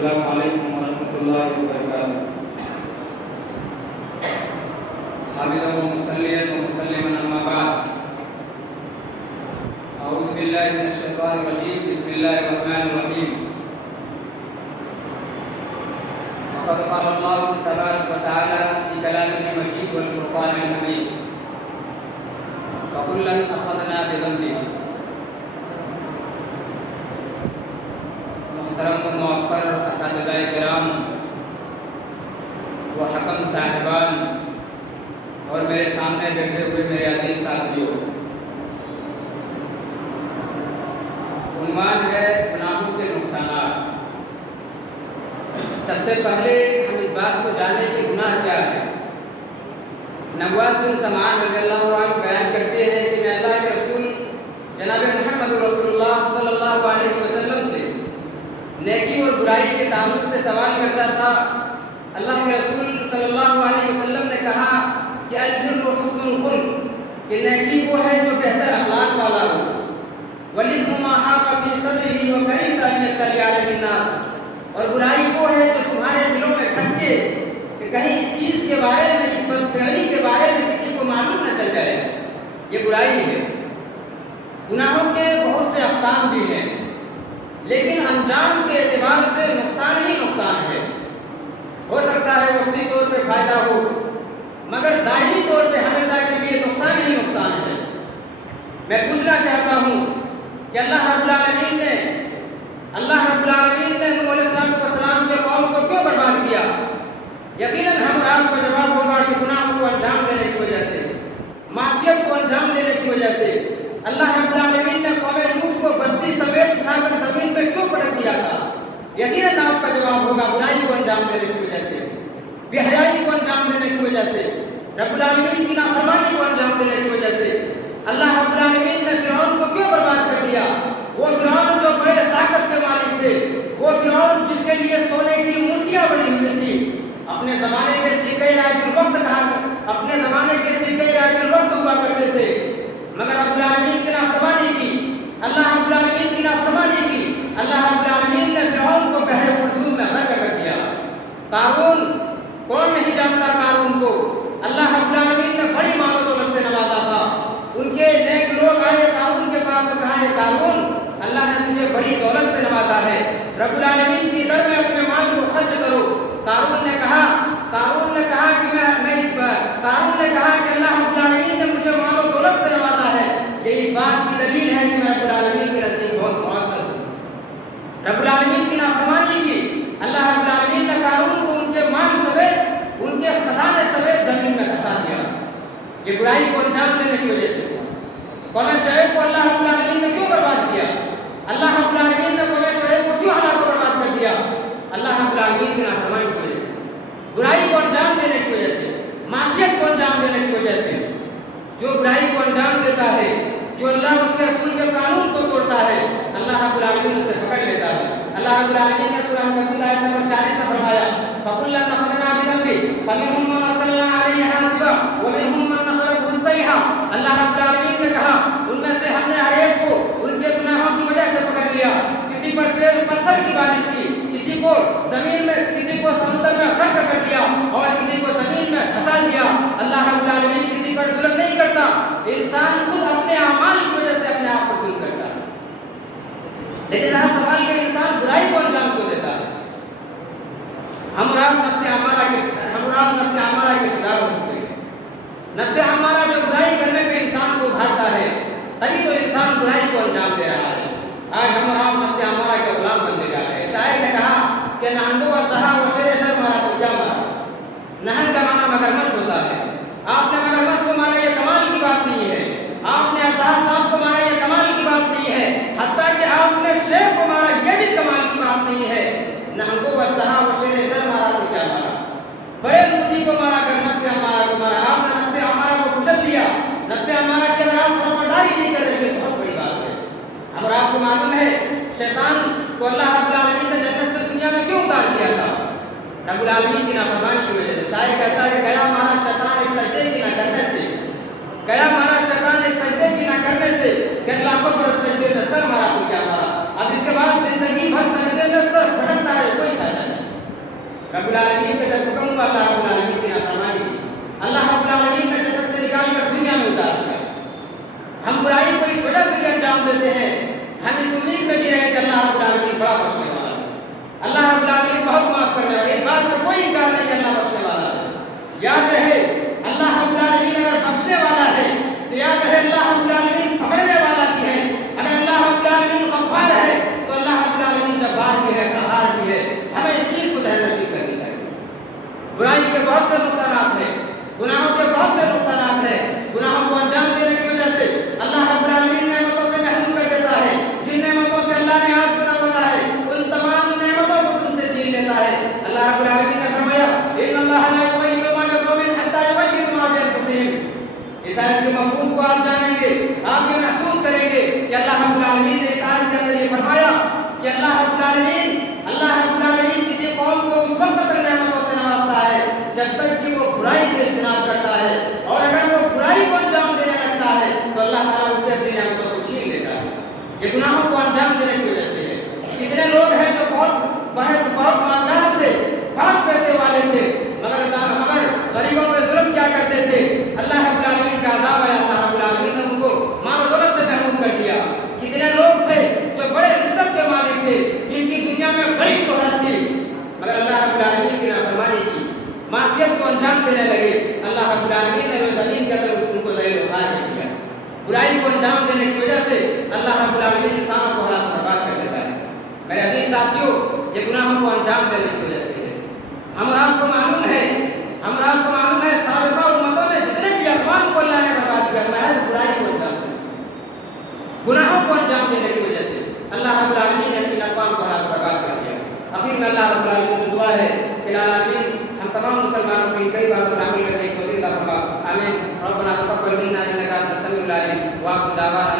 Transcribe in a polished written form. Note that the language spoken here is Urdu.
السلام علیکم ورحمۃ اللہ وبرکاتہ۔ حامدا و مصلیا و مسلما اما بعد، اعوذ باللہ من الشیطان الرجیم، بسم اللہ الرحمن الرحیم۔ وقد قال اللہ تبارک و تعالی فی کلامہ المجید والفرقان الحمید، فکلا اخذنا بذنبہ۔ محترم و معقر اساتذہ کرام و حکم صاحبان اور میرے سامنے بیٹھے ہوئے میرے عزیز ساتھیوں، عنوان ہے گناہوں کے نقصانات۔ سب سے پہلے ہم اس بات کو جانیں کہ گناہ کیا ہے۔ نواس بن سمعان رضی اللہ عنہ بیان کرتے ہیں کہ میں اللہ کے رسول جناب محمد رسول اللہ صلی اللہ علیہ وسلم سے نیکی اور برائی کے تعلق سے سوال کرتا تھا۔ اللہ کے رسول صلی اللہ علیہ وسلم نے کہا کہ البر حسن الخلق، کہ نیکی وہ ہے جو بہتر اخلاق والا ہو، والاثم ما حاق فی صدرہ وکرہت ان یطلع علیہ الناس، اور برائی وہ ہے جو تمہارے دلوں میں کھٹکے کہ کہیں اس چیز کے بارے میں، اس بدفعلی کے بارے میں کسی کو معلوم نہ چل جائے، یہ برائی ہے۔ گناہوں کے بہت سے اقسام بھی ہیں، لیکن انجام کے اعتبار سے نقصان ہی نقصان ہے۔ ہو سکتا ہے وقتی طور پہ فائدہ ہو، مگر دائمی طور پہ ہمیشہ کے لیے نقصان ہی نقصان ہے۔ میں پوچھنا چاہتا ہوں کہ اللہ رب العالمین نے نوح علیہ السلام کے قوم کو کیوں برباد کیا؟ یقیناً ہم اور آپ کا جواب ہوگا کہ گناہوں کو انجام دینے کی وجہ سے، معصیت کو انجام دینے کی وجہ سے۔ اللہ رب العالمین نے قوم لوط کو بستی سمیت اٹھا کر زمین میں کیوں پٹک دیا تھا؟ یقیناً آپ کا جواب ہوگا برائی کو انجام دینے کی وجہ سے، بے حیائی کو انجام دینے کی وجہ سے، رب العالمین کی نافرمانی کو انجام دینے کی وجہ سے۔ اللہ رب العالمین نے فرعون کو کیوں برباد کر دیا؟ وہ فرعون جو بڑے طاقت کے مالک تھے، وہ فرعون جن کے لیے سونے کی مورتیاں بنی ہوئی تھی، اپنے زمانے کے سیکھے راج الوقت ہوا کرتے تھے، مگر رب العالمین کی نافرمانی کی، اللہ رب العالمین کی نافرمانی کی۔ اللہ رب العالمین نے فرعون کو بحر ملزوم میں غرق کر دیا۔ قارون، کون نہیں جانتا قارون کو؟ اللہ رب العالمین نے بڑی مال و دولت سے نوازا تھا۔ ان کے نیک لوگ آئے قارون کے پاس اور کہا، اے قارون، اللہ نے تجھے بڑی دولت سے نوازا ہے، رب العالمین کی در میں اپنے مال کو خرچ کرو۔ قارون نے کہا کہ اللہ رب العالمین نے مجھے مال و دولت سے نوازا ہے، یہ اس بات کی دلیل ہے کہ میں رب العالمین کے نزدیک بہت معزز ہوں۔ رب العالمین کی نافرمانی کی، اللہ رب العالمین نے قارون کو ان کے مال سمیت، ان کے خزانے سمیت زمین میں دھسا دیا۔ یہ برائی کو انجام دینے کی وجہ سے ہوا۔ قوم شعیب کو اللہ رب العالمین نے کیوں برباد کیا؟ اللہ رب العالمین نے قوم شعیب کو کیوں ہلاک و برباد کر دیا؟ اللہ رب العالمین کی نافرمانی کی وجہ سے، برائی کو انجام دینے کی وجہ سے، معصیت کو انجام دینے کی وجہ سے۔ جو برائی کو انجام دیتا ہے، جو اللہ اس کے رسول کے قانون کو توڑتا ہے، اللہ رب العالمین اسے پکڑ لیتا ہے۔ اللہ رب العالمین نے سورہ الحدید آیت نمبر 40 میں فرمایا، فَكُلًّا أَخَذْنَا بِذَنبِهِ فَمِنْهُم مَّنْ أَرْسَلْنَا عَلَيْهِ حَاصِبًا وَمِنْهُم مَّنْ أَخَذَتْهُ الصَّيْحَةُ۔ اللہ رب العالمین نے کہا، ان میں سے ہم نے ہر ایک کو ان کے گناہوں کی وجہ سے پکڑ لیا، کسی پر تیز پتھر کی بارش کی، کسی کو زمین میں، کسی کو سمندر میں غرق کر دیا، اور کسی کو زمین میں دھسا دیا۔ اللہ رب العالمین کسی پر ظلم نہیں کرتا، انسان خود اپنے اعمال کی وجہ سے اپنے آپ پر ظلم کرتا ہے۔ لیکن یہاں سوال کہ انسان برائی کو انجام کو دیتا ہے۔ ہم اور آپ نفس امارہ کے شکار ہو چکے ہیں۔ نفس امارہ جو برائی کرنے پہ انسان کو ابھارتا ہے، تبھی تو انسان برائی کو انجام دے رہا ہے۔ آج ہم اور آپ نفس امارہ کے غلام بننے جا رہے ہیں۔ شاعر نے کہا کہ نہنگو والزہا وشیر در مارا تو کیا مارا؟ نہنگ کا معنی مگرمچھ ہوتا ہے۔ آپ نے مگرمچھ کو مارا، یہ کمال کی بات نہیں ہے۔ آپ نے اژدہا صاحب کو مارا، یہ کمال کی بات نہیں ہے۔ حتیٰ کہ آپ نے شیر کو مارا، یہ بھی کمال کی بات نہیں ہے۔ نہنگو والزہا وشیر در مارا تو کیا مارا؟ بڑے موسی کو مارا کر نفس امارہ کو مارا۔ آپ نے نفس امارہ کو کچل دیا۔ نفس امارہ کی اگر آپ فرمانبرداری نہیں کر رہے، یہ بہت بڑی بات ہے۔ ہم اور آپ کو معلوم ہے شیطان کو اللہ رب العالمین نے جنت سے دنیا میں کیوں اتار دیا تھا؟ رب العالمین کی نافرمانی کی وجہ سے۔ شاعر کہتا ہے کہ گیا مارا شیطان اس سجدے کی نہ کرنے سے، گیا مارا شیطان اس سجدے کی نہ کرنے سے، کہ لاکھوں پر سجدے میں سر مارا تو کیا مارا؟ اب اس کے بعد زندگی بھر سجدے میں سر پھٹکتا ہے، کوئی فائدہ رب العالمین کا جب حکم ہوا اللہ رب العالمین کی نافرمانی کی، اللہ رب العالمین نے جنت سے نکال کر دنیا میں اتار دیا۔ ہم برائی کو اس وجہ سے انجام دیتے ہیں، ہم اس امید میں بھی رہے کہ اللہ رب العالمین بڑا بخشنے والا ہے، اللہ رب العالمین بہت معاف کرنے والا ہے، اس بات سے کوئی انکار نہیں کہ اللہ بخشنے والا ہے۔ یاد رہے اللہ رب العالمین اگر بخشنے والا ہے تو یاد رہے اللہ رب العالمین پکڑنے والا بھی ہے، اگر اللہ رب العالمین غفار ہے تو اللہ رب العالمین جبار بھی ہے، قہار بھی ہے۔ ہمیں اس چیز کو ذہن نصیب کرنی چاہیے۔ برائی کے بہت سے نقصانات ہیں، گناہوں کے بہت سے نقصانات ہیں، گناہوں کو انجام دینے کی وجہ سے اللہ رب العالمین نعمتوں سے محروم کر دیتا ہے، جن نعمتوں سے اللہ نے آپ کو نوازا ہے ان تمام نعمتوں کو تم سے چھین لیتا ہے۔ اللہ رب العالمین نے فرمایا ان اللہ لا یغیر ما بقوم حتى یغیروا ما بانفسهم۔ اس آیت کے مفہوم کو آپ جانیں گے، آپ یہ محسوس کریں گے کہ اللہ رب العالمین نے اس آیت کے اندر یہ فرمایا کہ اللہ رب العالمین کسی قوم کو اس وقت تک نعمتوں سے نوازتا ہے جب تک کہ وہ برائی سے اجتناب کرتا ہے، اور اگر وہ برائی کو انجام دینے لگتا ہے تو اللہ تعالیٰ اسے اپنی نعمتوں کو چھین لیتا ہے۔ یہ گناہوں کو انجام دینے کی وجہ سے ہے۔ کتنے لوگ ہیں جو بہت مالدار تھے، بہت پیسے والے تھے، مگر غریبوں پہ ظلم کیا کرتے تھے، اللہ رب العالمین کا عذاب آیا، اللہ رب العالمین نے ان کو مال و دولت سے محروم کر دیا۔ کتنے لوگ تھے جو بڑے عزت کے مالک تھے، جن کی دنیا میں بڑی شہرت تھی، مگر اللہ رب العالمین کی نافرمانی کی، معصیت کو انجام دینے لگے، اللہ رب العالمین نے زمین کے اندر ان کو ذلیل و خوار کر دیا۔ برائی کو انجام دینے کی وجہ سے اللہ رب العالمین انسانوں کو ہلاک برباد کر دیتا ہے۔ میرے عزیز ساتھیوں، یہ گناہوں کو انجام دینے کی وجہ سے ہے۔ ہم اور آپ کو معلوم ہے سابقہ امتوں میں جتنے بھی اقوام کو اللہ نے برباد کیا، محض برائی کو انجام دینے، گناہوں کو انجام دینے کی وجہ سے اللہ رب العالمین نے اپنی اقوام کو ہلاک برباد کر دیا۔ اخیر میں اللہ رب العالمین کی دعا ہے کہ العالمین ہم تمام مسلمانوں کی کئی باتوں پر عمل کرنے کی توفیق عطا فرما۔ آمین۔ ربنا تقبل منا انک انت السمیع العلیم واخر دعوانا